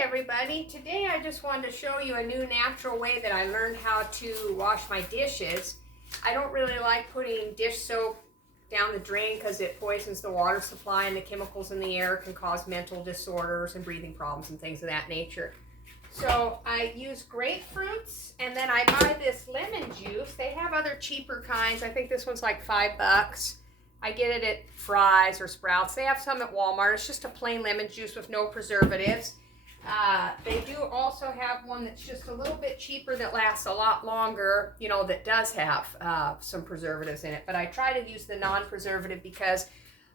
Everybody, today I just wanted to show you a new natural way that I learned how to wash my dishes. I don't really like putting dish soap down the drain because it poisons the water supply, and the chemicals in the air can cause mental disorders and breathing problems and things of that nature. So I use grapefruits, and then I buy this lemon juice. They have other cheaper kinds. I think this one's like $5. I get it at Fry's or Sprouts. They have some at Walmart. It's just a plain lemon juice with no preservatives. They do also have one that's just a little bit cheaper that lasts a lot longer, you know, that does have some preservatives in it. But I try to use the non-preservative because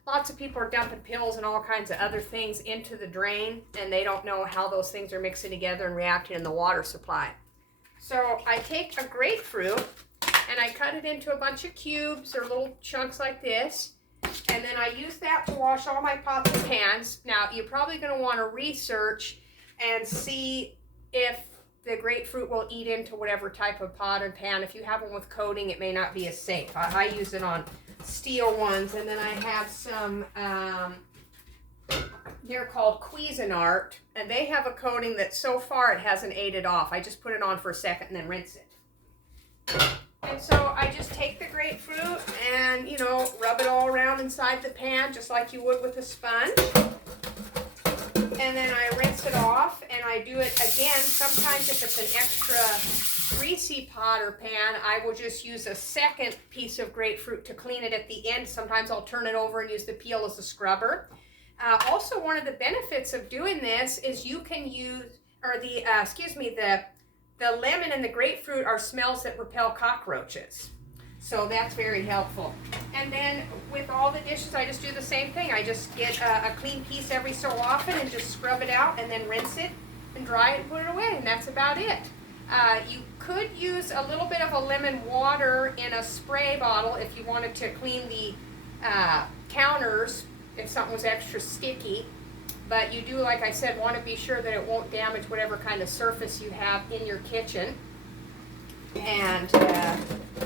lots of people are dumping pills and all kinds of other things into the drain, and they don't know how those things are mixing together and reacting in the water supply. So I take a grapefruit and I cut it into a bunch of cubes or little chunks like this. And then I use that to wash all my pots and pans. Now, you're probably going to want to research and see if the grapefruit will eat into whatever type of pot and pan. If you have one with coating, it may not be as safe. I use it on steel ones. And then I have some, they're called Cuisinart. And they have a coating that so far it hasn't ate it off. I just put it on for a second and then rinse it. And so I just take the grapefruit and, you know, rub it all around inside the pan just like you would with a sponge. And then I rinse it off, and I do it again. Sometimes if it's an extra greasy pot or pan, I will just use a second piece of grapefruit to clean it at the end. Sometimes I'll turn it over and use the peel as a scrubber. Also, one of the benefits of doing this is you can use, or the lemon and the grapefruit are smells that repel cockroaches. So that's very helpful. And then with all the dishes, I just do the same thing. I just get a clean piece every so often and just scrub it out and then rinse it and dry it and put it away, and that's about it. You could use a little bit of a lemon water in a spray bottle if you wanted to clean the counters if something was extra sticky. But you do, like I said, want to be sure that it won't damage whatever kind of surface you have in your kitchen. And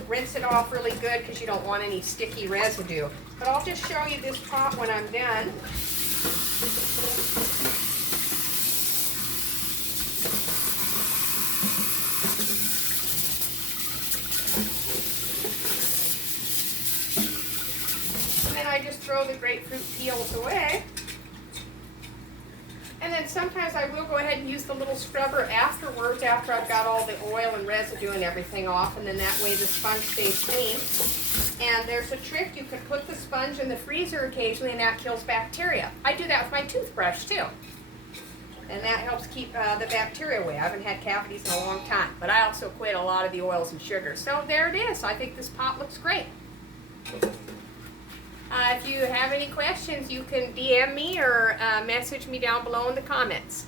rinse it off really good because you don't want any sticky residue. But I'll just show you this pot when I'm done. And then I just throw the grapefruit peels away. And then sometimes I will go ahead and use the little scrubber afterwards, after I've got all the oil and residue and everything off, and then that way the sponge stays clean. And there's a trick: you can put the sponge in the freezer occasionally, and that kills bacteria. I do that with my toothbrush too, and that helps keep the bacteria away. I haven't had cavities in a long time, but I also quit a lot of the oils and sugars. So there it is. I think this pot looks great. If you have any questions, you can DM me or message me down below in the comments.